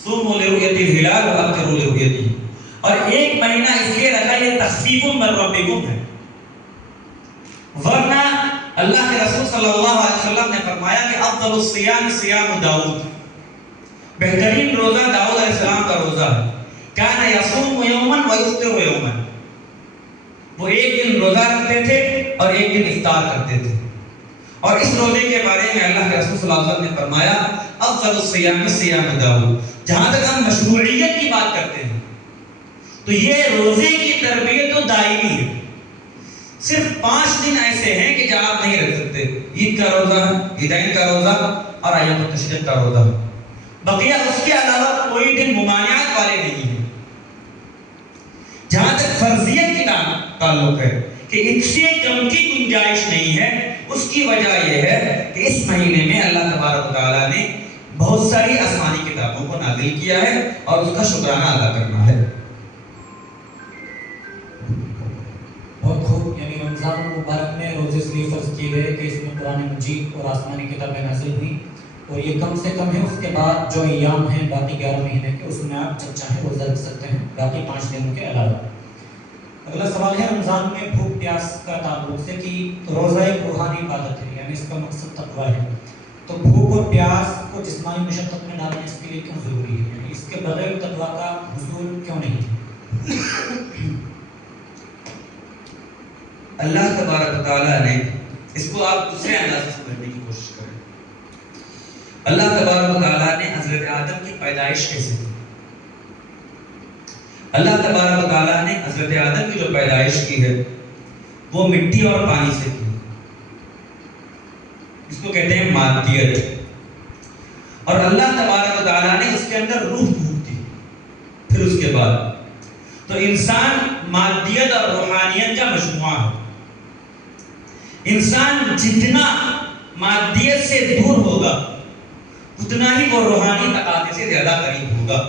صوموا لرؤية الهلال وأفطروا لرؤيته. اور ایک مہینہ اس لیے رکھا یہ تخفیف من ربکم ہے، ورنہ اللہ کے رسول صلی اللہ علیہ وسلم نے فرمایا کہ افضل الصیام صیام داؤد، بہترین روزہ داؤد علیہ السلام کا روزہ ہے. کان یصوم یوما ویفطر یوما، وہ ایک دن روزہ رکھتے تھے اور ایک دن افطار کرتے تھے. اور اس روزے کے بارے میں اللہ کے رسول صلی اللہ علیہ وسلم نے فرمایا افضل الصیام صیام داؤد. جہاں تک ہم مشروعیت کی بات کرتے ہیں تو یہ روزے کی تربیت تو دائمی ہے. صرف 5 دن ایسے ہیں کہ جہاں آپ نہیں رکھ سکتے، عید کا روزہ ہے، عیدین کا روزہ اور ایام التشریق کا روزہ. بقیہ اس کے علاوہ کوئی دن ممانعت والے نہیں ہیں. جہاں تک فرضیت کی تعلق ہے کہ اس سے کم کی گنجائش نہیں ہے، اس کی وجہ یہ ہے کہ اس مہینے میں اللہ تبارک و تعالیٰ نے بہت ساری آسمانی کتابوں کو نازل کیا ہے اور اس کا شکرانہ ادا کرنا ہے. بہت خوب. یعنی رمضان مبارک میں روزے اس لیے فرض کیے گئے کہ اس میں قرآن مجید اور آسمانی کتابیں نازل ہوئیں، اور یہ کم سے کم ہے. اس کے بعد جو ایام ہیں باقی 11 مہینے کے، اس میں آپ جب چاہیں روزہ رکھ سکتے ہیں، باقی 5 دنوں کے علاوہ. اگلا سوال ہے رمضان میں بھوک پیاس کا تعلق سے کہ روزہ ایک روحانی عبادت ہے، یعنی اس کا مقصد تقویٰ ہے، تو بھوک اور پیاس کو جسمانی مشقت میں ڈالنا اس کے لیے کیوں ضروری ہے؟ یعنی اس کے بغیر تقویٰ کا حصول کیوں نہیں ہے؟ اللہ تبارک و تعالیٰ نے اس کو آپ دوسرے انداز سے سمجھنے کی کوشش کریں. اللہ تبارک و تعالیٰ نے حضرت آدم کی پیدائش کیسے کی؟ اللہ تبارک و تعالیٰ نے حضرت آدم کی جو پیدائش کی ہے وہ مٹی اور پانی سے کی. اس کو کہتے ہیں مادیت. اور اللہ تبارک و تعالیٰ نے اس کے اندر روح پھونک دی. پھر اس کے بعد تو انسان مادیت اور روحانیت کا مجموعہ ہے. انسان جتنا مادیت سے دور ہوگا اتنا ہی وہ روحانی تقاضے سے زیادہ قریب ہوگا.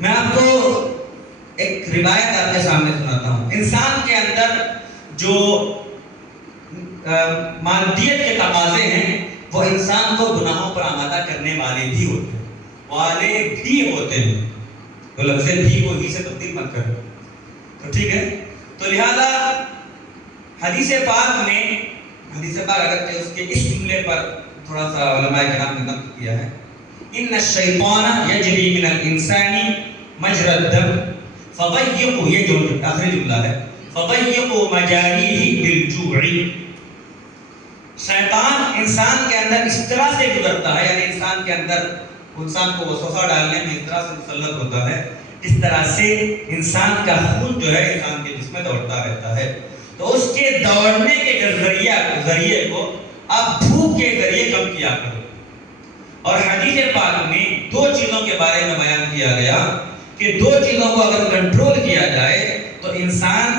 میں آپ کو ایک روایت آپ کے سامنے سناتا ہوں. انسان کے اندر جو مادیت کے تقاضے ہیں وہ انسان کو گناہوں پر آمادہ کرنے والے بھی ہوتے ہیں. تو لفظ بھی کو ہی سے تبدیل مت کرو. تو ٹھیک ہے، تو لہذا حدیث پاک اگر اس کے اس جملے پر تھوڑا سا علماء کرام نے نقل کیا ہے، ان الشیطان یجری من الانسان مجرى الدم فضيقوا، یہ جو آخری جملہ ہے، فضيقوا مجاريه بالجوع. شیطان انسان کے اندر اس طرح سے گزرتا ہے، یعنی انسان کو وسوسہ ڈالنے میں اس طرح سے مسلط ہوتا ہے، اس طرح سے انسان کا خون جو ہے انسان کے جسم میں دوڑتا رہتا ہے. تو اس کے دوڑنے کے ذریعے کو آپ بھوک کے ذریعے کم کیا کرو. اور حدیث پاک میں 2 چیزوں کے بارے میں بیان کیا گیا کہ 2 چیزوں کو اگر کنٹرول کیا جائے تو انسان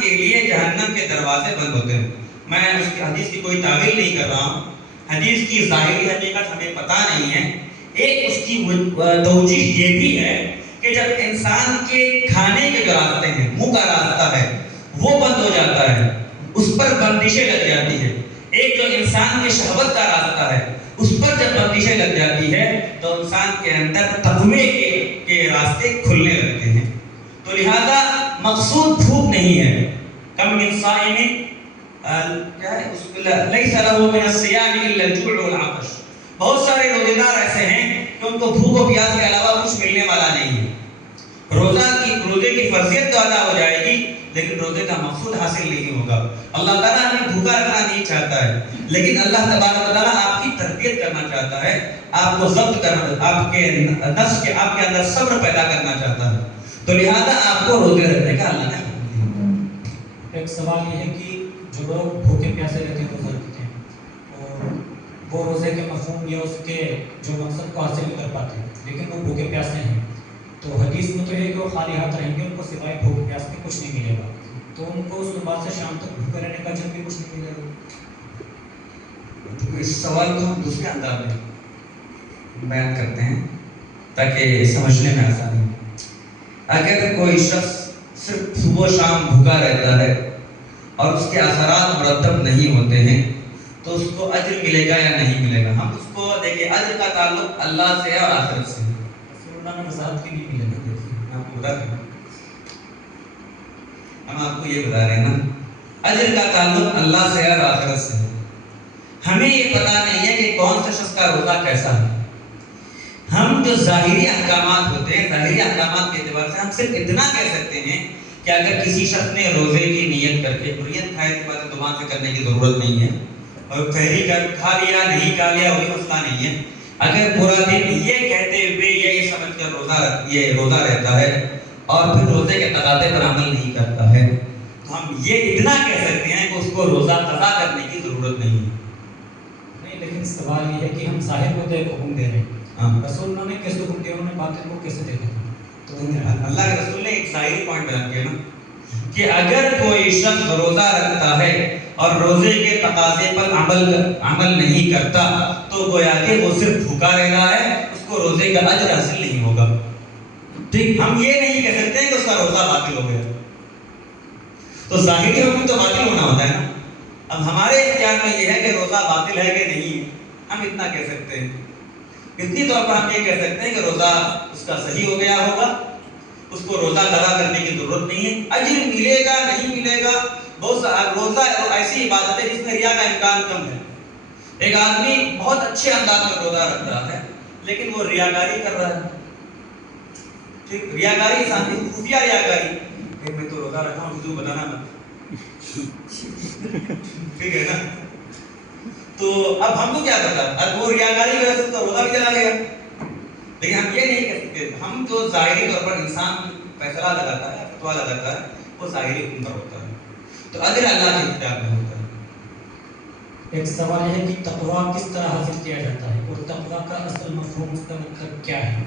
کے لیے جہنم کے دروازے بند ہوتے ہیں. میں اس کی حدیث کی کوئی تعویل نہیں کر رہا ہوں، حدیث کی ظاہری حقیقت ہمیں پتہ نہیں ہے. ایک اس کی توجیہ یہ بھی ہے کہ جب انسان کے کھانے کے جو راستے ہیں، منہ کا راستہ ہے، وہ بند ہو جاتا ہے، اس پر بندشیں لگ جاتی ہے. ایک جو انسان کے شہوت کا راستہ ہے، اس پر جب بندشیں لگ جاتی ہے تو انسان کے اندر تقوی کے راستے کھلنے لگتے ہیں. تو لہذا مقصود بھوک نہیں ہے. کم من صائم لیس لہ من الصیام الا الجوع والعطش. بہت سارے روزے دار ایسے ہیں کہ ان کو بھوک و پیاس کے علاوہ کچھ ملنے والا نہیں ہے. روزے کی فرضیت تو ادا ہو جائے گی لیکن روزے کا مقصود حاصل نہیں ہوگا. اللہ تعالیٰ ہمیں بھوکا رکھنا نہیں چاہتا ہے، لیکن اللہ تبارک و تعالیٰ آپ کی تربیت کرنا چاہتا ہے، آپ کو ضبط کرنا، آپ کے نفس کے آپ کے اندر صبر پیدا کرنا چاہتا ہے. تو لہذا آپ کو روزے رکھنے کا اللہ نے حکم دیا. ایک سوال یہ ہے کہ جو لوگ بھوکے پیاسے رہتے ہیں روزہ رکھتے ہیں اور وہ روزے کے مفہوم یا اس کے جو مقصد کو حاصل نہیں کر پاتے لیکن وہ بھوکے پیاسے ہیں، تو حدیث میں تو یہ کہ وہ خالی ہاتھ رہیں گے، ان کو سوائے بھوک پیاس کے کچھ نہیں ملے گا، تو ان کو صبح سے شام تک بھوکے رہنے کا اجر بھی کچھ نہیں ملے گا. اس سوال کو ہم دوسرے انداز میں بیان کرتے ہیں تاکہ سمجھنے میں آسانی ہو. اگر کوئی شخص صرف صبح و شام بھوکا رہتا ہے اور اس کے اثرات مرتب نہیں ہوتے ہیں تو اس کو اجر ملے گا یا نہیں ملے گا. ہم اس کو دیکھیے اجر کا تعلق اللہ سے ہے اور آخرت سے. رسول اللہ نے وضاحت کے لیے بھی لگا دیکھیے میں آپ کو بتا دوں, ہم آپ کو یہ بتا رہے ہیں نا, اجر کا تعلق اللہ سے ہے اور آخرت سے ہے. ہمیں یہ پتا نہیں ہے کہ کون سے شخص کا روزہ کیسا ہے. ہم جو ظاہری احکامات ہوتے ہیں, ظاہری احکامات کے اعتبار سے ہم صرف اتنا کہہ سکتے ہیں کہ اگر کسی شخص نے روزے کی نیت کر کے, نیت کھائے کے بعد زبان سے کرنے کی ضرورت نہیں ہے, اور سحری کر کھا لیا نہیں کھا لیا وہ بھی مسئلہ نہیں ہے. اگر پورا دن یہ کہتے ہوئے یہ سمجھ کر روزہ رہتا ہے اور پھر روزے کے تقاضے پر عمل نہیں کرتا ہے, تو ہم یہ اتنا کہہ سکتے ہیں کہ اس کو روزہ قضا کرنے کی ضرورت نہیں ہے. نہیں, لیکن سوال یہ ہے کہ ہم ظاہر کو ایک حکم دے رہے ہیں, رسول اللہ نے کیسے حکم دیا, انہوں نے باطن کو کیسے دیکھا؟ تو اللہ کے رسول نے ایک ظاہری پوائنٹ بیان کیا نا کہ اگر کوئی شخص روزہ رکھتا ہے اور روزے کے تقاضے پر عمل نہیں کرتا تو گویا کہ وہ صرف بھوکا رہ رہا ہے, اس کو روزے کا اجر حاصل نہیں ہوگا. ٹھیک, ہم یہ نہیں کہہ سکتے کہ اس کا روزہ باطل ہو گیا. تو ظاہری حکم تو باطل ہونا ہوتا ہے نا. اب ہمارے اختیار میں یہ ہے کہ روزہ باطل ہے کہ نہیں ہے, ہم اتنا کہہ سکتے ہیں. اتنی طور پر ہم یہ کہہ سکتے ہیں کہ روزہ اس کا صحیح ہو گیا ہوگا, اس کو روزہ قضا کرنے کی ضرورت نہیں ہے. اجر ملے گا نہیں ملے گا, بہت روزہ ایسی عبادت ہے جس میں ریا کا امکان کم ہے. ایک آدمی بہت اچھے انداز میں روزہ رکھ رہا ہے لیکن وہ ریاکاری کر رہا ہے. ٹھیک, ریاکاری انسان کی خفیہ ریاکاری, میں تو روزہ رکھا ہوں, کسی کو بتانا مت. ٹھیک ہے نا. تو اب ہم کو کیا پتا, اب وہ ریاکاری کی وجہ سے اس کا روزہ بھی چلا گیا. لیکن ہم یہ نہیں کہہ سکتے, ہم جو ظاہری طور پر انسان فیصلہ لگاتا ہے, فتویٰ لگاتا ہے, وہ ظاہری حکم پر ہوتا ہے. تو اجر اللہ کے اختیار میں ہوتا ہے. ایک سوال ہے کہ تقویٰ کس طرح حاصل کیا جاتا ہے, اور تقویٰ کا اصل مفہوم, اس کا مطلب کیا ہے؟